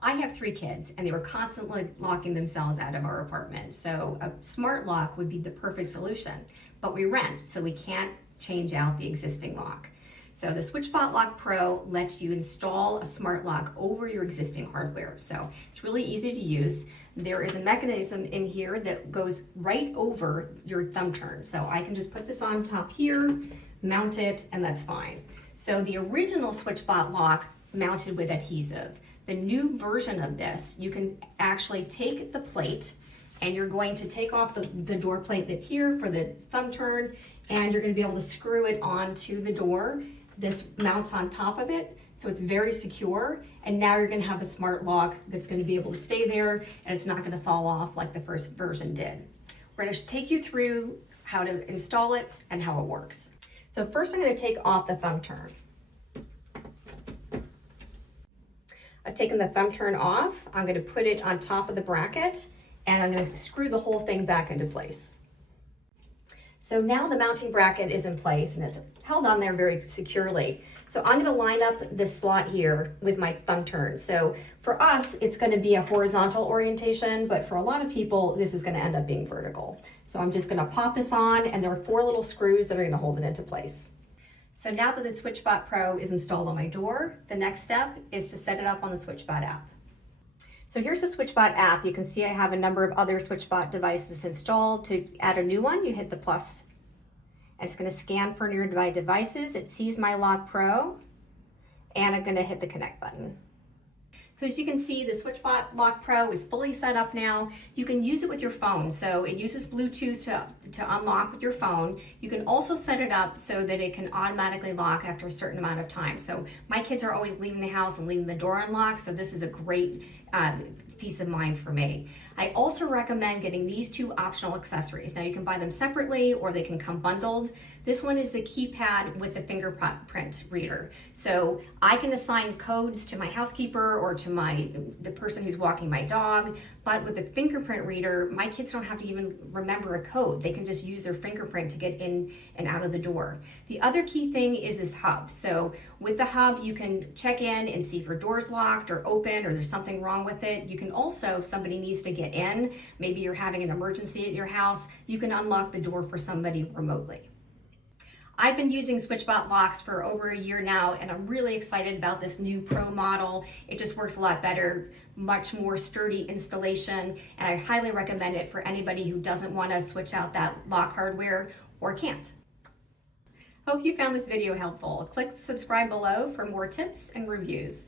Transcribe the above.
I have 3 kids and they were constantly locking themselves out of our apartment. So a smart lock would be the perfect solution, but we rent, so we can't change out the existing lock. So the Switchbot Lock Pro lets you install a smart lock over your existing hardware. So it's really easy to use. There is a mechanism in here that goes right over your thumb turn. So I can just put this on top here, mount it, and that's fine. So the original Switchbot lock mounted with adhesive. The new version of this, you can actually take the plate and you're going to take off the door plate that here for the thumb turn, and you're going to be able to screw it onto the door. This mounts on top of it, so it's very secure, and now you're going to have a smart lock that's going to be able to stay there and it's not going to fall off like the first version did. We're going to take you through how to install it and how it works. So first I'm going to take off the thumb turn. I've taken the thumb turn off. I'm going to put it on top of the bracket and I'm going to screw the whole thing back into place. So now the mounting bracket is in place and it's held on there very securely. So I'm going to line up this slot here with my thumb turn. So for us, it's going to be a horizontal orientation, but for a lot of people, this is going to end up being vertical. So I'm just going to pop this on, and there are 4 little screws that are going to hold it into place. So now that the Switchbot Pro is installed on my door, the next step is to set it up on the Switchbot app. So here's the Switchbot app. You can see I have a number of other Switchbot devices installed. To add a new one, you hit the plus. And it's going to scan for nearby devices. It sees my Lock Pro, and I'm going to hit the connect button. So as you can see, the Switchbot Lock Pro is fully set up now. You can use it with your phone. So it uses Bluetooth to unlock with your phone. You can also set it up so that it can automatically lock after a certain amount of time. So my kids are always leaving the house and leaving the door unlocked, so this is a great peace of mind for me. I also recommend getting these 2 optional accessories. Now you can buy them separately or they can come bundled. This one is the keypad with the fingerprint reader. So I can assign codes to my housekeeper or to the person who's walking my dog, but with the fingerprint reader, my kids don't have to even remember a code. They can just use their fingerprint to get in and out of the door. The other key thing is this hub. So with the hub, you can check in and see if your door's locked or open or there's something wrong with it. You can also, if somebody needs to get in, maybe you're having an emergency at your house, you can unlock the door for somebody remotely. I've been using Switchbot locks for over a year now, and I'm really excited about this new Pro model. It just works a lot better, much more sturdy installation, and I highly recommend it for anybody who doesn't want to switch out that lock hardware or can't. Hope you found this video helpful. Click subscribe below for more tips and reviews.